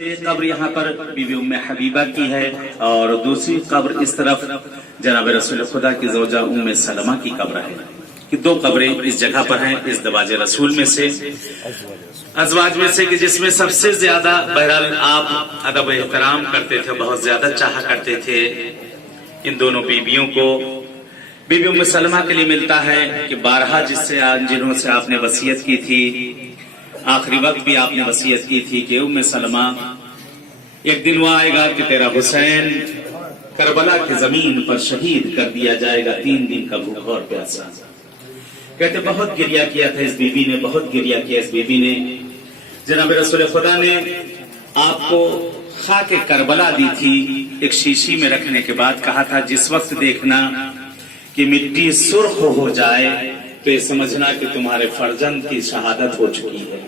एक कब्र यहाँ पर बीबी उम्मे हबीबा की है और दूसरी कब्र इस तरफ जनाब रसूल खुदा की ज़ौजा उम्मे सलमा की कब्र है कि दो कब्रें इस जगह पर हैं इस दरवाजे रसूल में से अज़वाज में से कि जिसमें सबसे ज्यादा बहरहाल आप अदब एहतराम करते थे, बहुत ज्यादा चाहा करते थे इन दोनों बीबियों को। बीबी उम्मे सलमा के लिए मिलता है कि बारहा जिन्हों से आपने वसीयत की थी, आखिरी वक्त भी आपने वसीयत की थी कि उम्मे सलमा एक दिन वो आएगा कि तेरा हुसैन करबला की जमीन पर शहीद कर दिया जाएगा, 3 दिन का भूखा और प्यासा। कहते बहुत गिरिया किया था इस बीबी ने, बहुत गिरिया किया इस बीबी ने। जनाब रसूल खुदा ने आपको खाके करबला दी थी, एक शीशी में रखने के बाद कहा था जिस वक्त देखना कि मिट्टी सुर्ख हो जाए तो ये समझना कि तुम्हारे फर्जंद की शहादत हो चुकी है।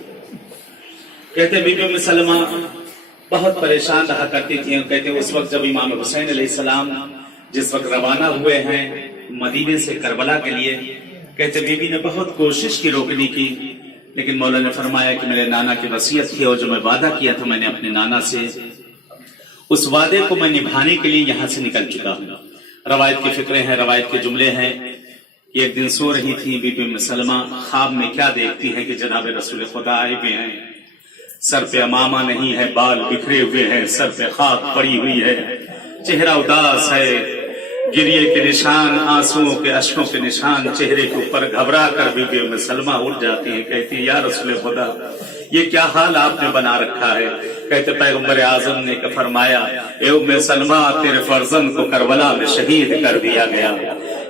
कहते बीबी उम्मे सलमा बहुत परेशान रहा करती थी। कहते उस वक्त जब इमाम हुसैन अलैहिस्सलाम जिस वक्त रवाना हुए हैं मदीने से करबला के लिए, कहते बीबी ने बहुत कोशिश की रोकने की, लेकिन मौला ने फरमाया कि मेरे नाना की वसीयत थी और जो मैं वादा किया था मैंने अपने नाना से, उस वादे को मैं निभाने के लिए यहाँ से निकल चुका हूँ। रवायत की फिक्रें हैं, रवायत के जुमले हैं। एक दिन सो रही थी बीबी उम्मे सलमा, ख्वाब में क्या देखती है कि जनाब रसूल खुदा आए हुए हैं, सर पे अमामा नहीं है, बाल बिखरे हुए हैं, सर पे खाक पड़ी हुई है, चेहरा उदास है, गिरिए के निशान, आंसुओं के अश्कों के निशान चेहरे के ऊपर। घबरा कर बीबी उम्मे सलमा उठ जाती है, कहती है या रसूल खुदा ये क्या हाल आपने बना रखा है। कहते पैगंबर आजम ने फरमाया ए उम्मे सलमा तेरे फर्जंद को करबला में शहीद कर दिया गया।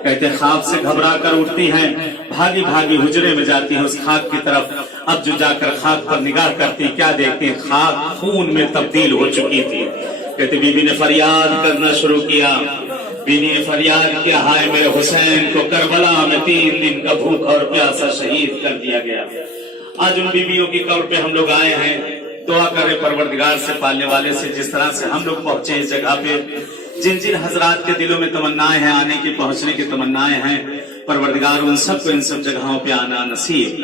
कहते ख्वाब से घबरा कर उठती हैं, भागी भागी हुजरे में जाती हैं उस खाक की तरफ। अब जो जाकर खाक पर निगाह करती क्या देखती, खाक खून में तब्दील हो चुकी थी। कहते बीबी ने फरियाद करना शुरू किया, बीवी ने फरियाद किया हाय मेरे हुसैन को करबला में 3 दिन का भूखा और प्यासा शहीद कर दिया गया। आज उन बीवियों की कब्र पे हम लोग आए हैं, दुआ करें परवरदिगार से, पालने वाले से, जिस तरह से हम लोग पहुंचे इस जगह पे, जिन जिन हजरात के दिलों में तमन्नाएं हैं, आने की पहुंचने की तमन्नाएं हैं, परवरदिगार उन सबको इन सब जगहों पे आना नसीब